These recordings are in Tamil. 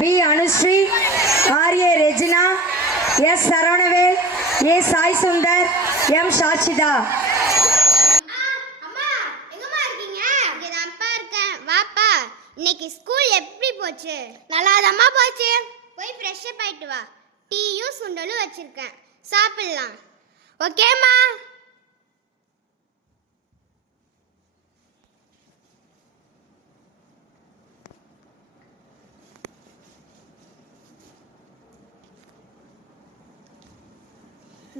B Anusree, R A Regina, S Saravanavel, A Sai Sundar, M சாச்சிதா. இன்னைக்கு ஸ்கூல் எப்படி போச்சு? நல்லாதாம்மா போச்சு. போய் ஃப்ரெஷ் அப் ஆயிட்டு வா. டீயும் சுண்டலும் வச்சிருக்கேன், சாப்பிடலாம். ஓகேம்மா?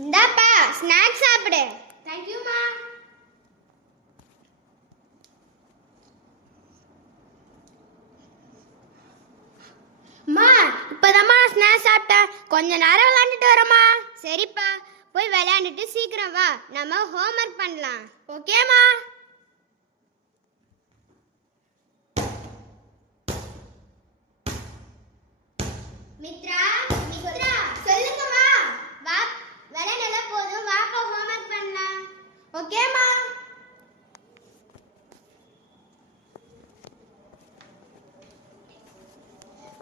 இந்தாப்பா ஸ்நாக்ஸ் சாப்பிடு. Thank you மா. மா இப்போதாம்மா ஸ்நாக்ஸ் சாப்பிட்டேன், கொஞ்ச நேரம் விளையாண்டுட்டு வரமா? சரிப்பா, போய் விளையாண்டுட்டு சீக்கிரம் வா, நம்ம ஹோம்ஒர்க் பண்ணலாம். ஓகேம்மா? மித்ரா, மித்ரா சொல்லுங்கம்மா. வா, விளையாடல போதும், வாப்பா ஹோம்ஒர்க் பண்ணலாம். ஓகேம்மா?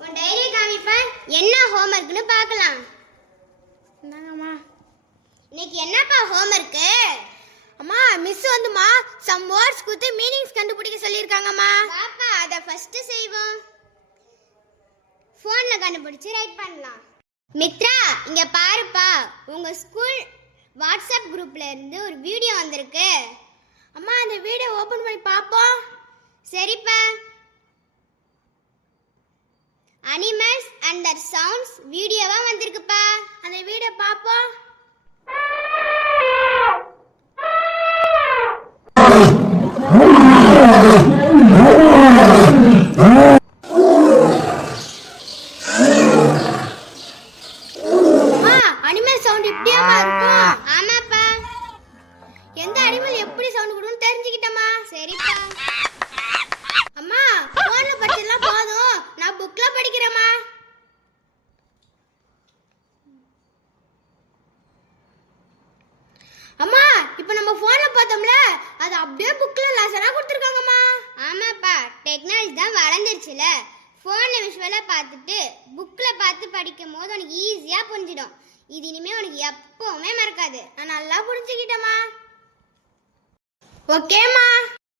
உன் டைரி காமிப்பேன், என்ன ஹோம்ஒர்க்னு பார்க்கலாம். என்னங்கம்மா? இன்னைக்கு என்னப்பா ஹோம்ஒர்க்? அம்மா மிஸ் வந்துமா சம் வேர்ட்ஸ் கொடுத்து மீனிங்ஸ் கண்டுபிடிக்க சொல்லிருக்காங்கம்மா. பாப்பா அத ஃபர்ஸ்ட் செய்வோம். போன்ல கண்டுபிடிச்சு ரைட் பண்ணலாம். மித்ரா இங்க பாருப்பா, உங்க ஸ்கூல் வாட்ஸ்அப் குரூப்ல இருந்து ஒரு வீடியோ வந்திருக்கு. அம்மா அந்த வீடியோ ஓபன் பண்ணி பாப்போம். சரிப்பா. அனிமல்ஸ் அண்ட் தர் சவுண்ட்ஸ் வீடியோவா வந்திருக்குப்பா, அந்த வீடியோ பாப்போம். அனிமல் சவுண்ட் இப்படியாமா இருக்கும்? ஆமாப்பா. எந்த அனிமல் எப்படி சவுண்ட் கொடுக்கும்னு தெரிஞ்சுக்கிட்டமா. சரிப்பா. அம்மா போன்ல படிச்சதெல்லாம் போதும், நான் புக்ல படிக்கிறேம்மா. அம்மா இப்போ நம்ம போன்ல பார்த்தோம்ல, அது அப்படியே புக்ல லெசனா கொடுத்திருக்காங்கம்மா. ஆமாப்பா, டெக்னாலஜி தான் வளர்ந்துருச்சுல. போன்ல விஷுவலா பார்த்துட்டு புக்ல பார்த்து படிக்கும் போது உனக்கு ஈஸியா புரிஞ்சிடும். இது இனிமே உனக்கு எப்பவுமே மறக்காது. நான் நல்லா புரிஞ்சுக்கிட்டேம்மா. ஓகேம்மா?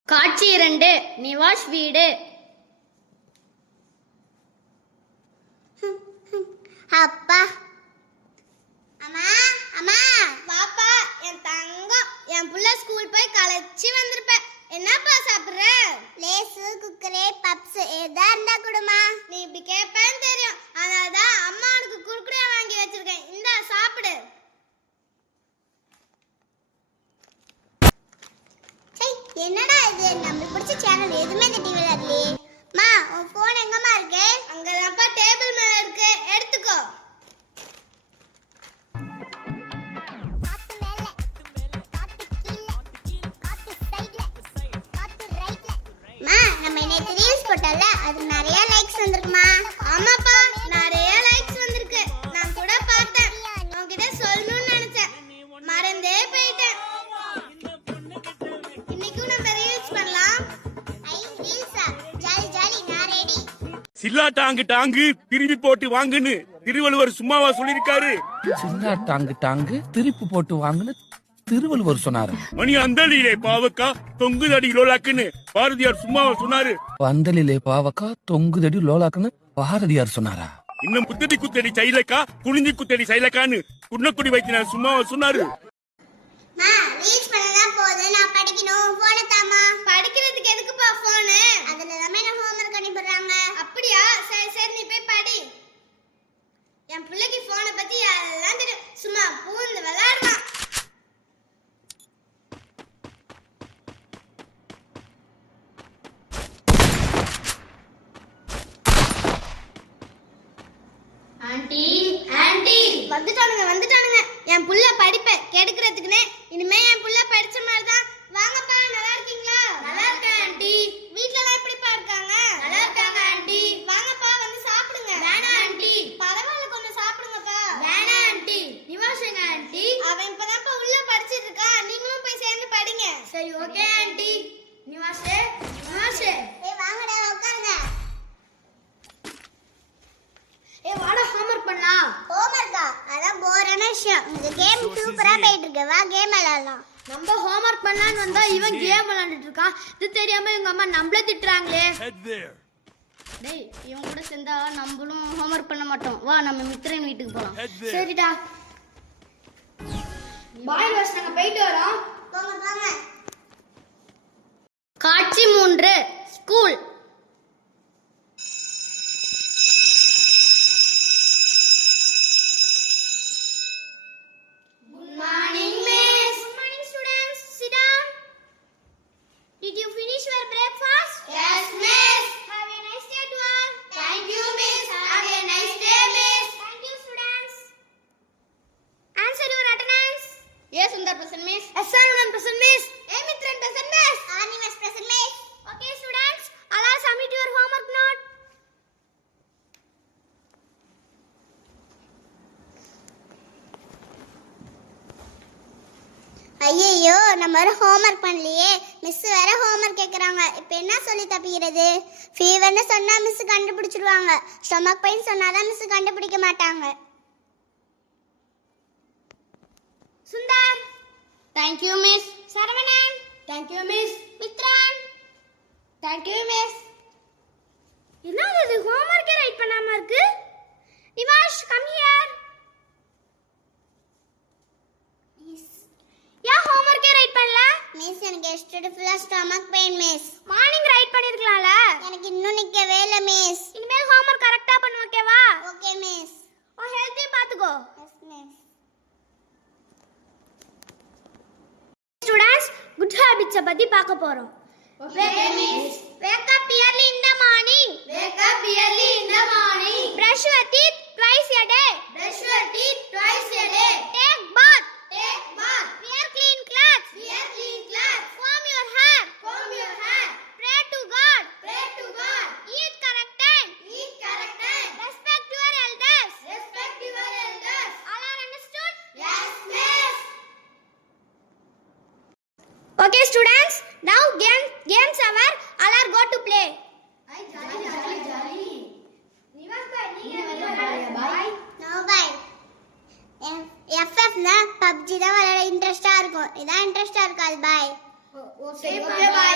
காட்சி 2, நிவாஷ் வீடு. அப்பா அம்மா, அம்மா பாப்பா, என் தங்கம், என் புள்ள ஸ்கூல் போய் களைச்சி வந்திருப்ப. என்னப்பா சாப்பிடுற? லேஸ், குக்கரே, பப்ஸ் ஏதா இருந்தா கொடுமா. நீ இப்படி கேட்பேன்னு தெரியும், அதனாலதான் அம்மா உனக்கு குர்குரே வாங்கி வச்சிருக்கேன். இந்தா சாப்பிடு. என்னடா இது, நம்மளுக்கு பிடிச்ச சேனல் எதுவுமே இந்த டிவில இல்லையே. மா உன் போன் எங்கம்மா இருக்கு? அங்கதான்ப்பா டேபிள் மேல இருக்கு, எடுத்துக்கோ. நம்ம நேத்து ரீல்ஸ் போட்டல, அது நிறைய லைக்ஸ் வந்திருக்குமா? ஆமாப்பா, நிறைய லைக்ஸ் வந்திருக்கு. நான் கூட பார்த்தேன், உன்கிட்ட சொல்லணும்னு நினைச்சேன், மறந்தே போயிட்டேன். இன்னைக்கு நம்ம ரீல்ஸ் பண்ணலாம். ஐ ரீல்ஸா? ஜாலி ஜாலி, நான் ரெடி. சில்லா டாங்கு டாங்கு திருப்பி போட்டு வாங்குன்னு திருவள்ளுவர் சும்மாவா சொல்லிருக்காரு? சில்லா டாங்கு டாங்கு திருப்பி போட்டு வாங்குன்னு திருவள்ளுவர் சொன்னாரு. மணி அந்தலிலே பாவக்கா தொங்குதடி லோலாக்குன்னு பாரதியார் சும்மாவா சொன்னாரு? பந்தலிலே பாவக்கா தொங்குதடி லோலாக்குன்னு பாரதியார் சொன்னாரா? இன்னும் குத்தடி குத்தடி சைலக்கா குனிஞ்சி குத்தடி சைலக்கான்னு குன்னக்குடி வைத்தினார் சும்மாவா சொன்னாரு? மா ரீல்ஸ் பண்ணனா போதும், நான் படிக்கணும். போன் தாமா. படிக்கிறதுக்கு எதுக்குப்பா போன்? அதுல தான் என்ன ஹோம்வொர்க் அனுப்பிடுறாங்க. அப்படியா? சரி சரி, நீ போய் படி. என் பிள்ளைக்கு போனை பத்தி எல்லாம் தெரியும், சும்மா பூந்து விளையாடுறான். ஆண்டி ஆண்டி வந்துட்டானுங்க வந்துட்டானுங்க. என் புள்ள படிப்பை கெடுக்கிறதுக்குனே இனிமே என் புள்ள படிச்ச மாதிரி தான். வாங்கப்பா, நல்லா இருக்கீங்களா? நல்லா இருக்கேன் ஆண்டி. வீட்ல எல்லாம் எப்படிப்பா இருக்காங்க? நல்லா இருக்காங்க ஆண்டி. வாங்கப்பா வந்து சாப்பிடுங்க. வேணாம் ஆண்டி. பரவாயில்ல, கொஞ்சம் சாப்பிடுங்கப்பா. வேணாம் ஆண்டி. நிவாஷ் எங்க ஆண்டி? அவன் இப்பதான்ப்பா உள்ள படிச்சிட்டு இருக்கான், நீங்களும் போய் சேர்ந்து படிங்க. சரி ஓகே ஆண்டி. நிவாஷ் நிவாஷ், ஏய் வாங்கடா உட்காருங்க. இருக்கு, வா கேம் விளையாடலாம். நம்ம ஹோம்வொர்க் பண்ணலாம்னு வந்தா இவன் கேம் விளையாண்டுட்டு இருக்கான். இது தெரியாம எங்க அம்மா நம்மள திட்டுறாங்களே. டேய் இவன் கூட சேர்ந்தா நம்மளும் ஹோம்வொர்க் பண்ண மாட்டோம். வா நம்ம மித்ரன் வீட்டுக்கு போலாம். சரிடா. பாய் வாஸ் நாங்க போயிட்டு வரோம். போங்க போங்க. காட்சி 3 school. Good morning, miss. Good morning, students. Sit down. Did you finish your breakfast? Yes, miss. Have a nice day to all. Thank you, miss. Have a nice day, miss. Thank you, students. Answer your attendance. Yes, Sundar present, miss. Yes, Sarunan present, miss. Hey, Mitran present, miss. Animas present, miss. Okay, students. All submit your homework note. ஐயோ நம்ம வேற ஹோம்வொர்க் பண்ணலையே. மிஸ் வேற ஹோம்வொர்க் கேக்குறாங்க. இப்போ என்ன சொல்லி தப்பிக்கிறது? ஃபீவர்னு சொன்னா மிஸ் கண்டுபிடிச்சிடுவாங்க. ஸ்டொமக் பெயின் சொன்னாதான் மிஸ் கண்டுபிடிக்க மாட்டாங்க. Sundar. Thank you, miss. Saravanan. Thank you, miss. Mithran. Thank you, miss. என்னது இது ஹோம்வொர்க்கே ரைட் பண்ணாம இருக்கு? Nivash come here. யா ஹோம்வொர்க்கே ரைட் பண்ணல? மிஸ் எனக்கு எஸ்டர்டே ஃபுல்லா stomach pain miss. Morning write பண்ணிருக்கலாம்ல? எனக்கு இன்னும் நிக்கவே இல்ல மிஸ். இனிமேல் ஹோம்வொர்க் கரெக்ட்டா பண்ணு ஓகேவா? Okay miss. ஓ ஹெல்த்தி பாத்துக்கோ. Yes miss. Students good habits பத்தி பார்க்க போறோம். Okay miss. Wake up early in the morning. Wake up early in the morning. Brush your teeth twice a day. Brush your teeth twice a day. Take bath. Take bath. Wear clean clothes. Wear clean clothes. Comb your hair. Comb your hair. Pray to God. Pray to God. Eat correct time. Eat correct time. Respect your elders. Respect your elders. All are understood? Yes, miss. Okay, students. Now games hour. All are go to play. Jolly. Nivash bhai, நீங்க bye. No bye. FF ல PUBG தான் விளையாட இன்ட்ரஸ்டா இருக்கும். இதான் இன்ட்ரஸ்டா இருக்காது. பை. Okay bye.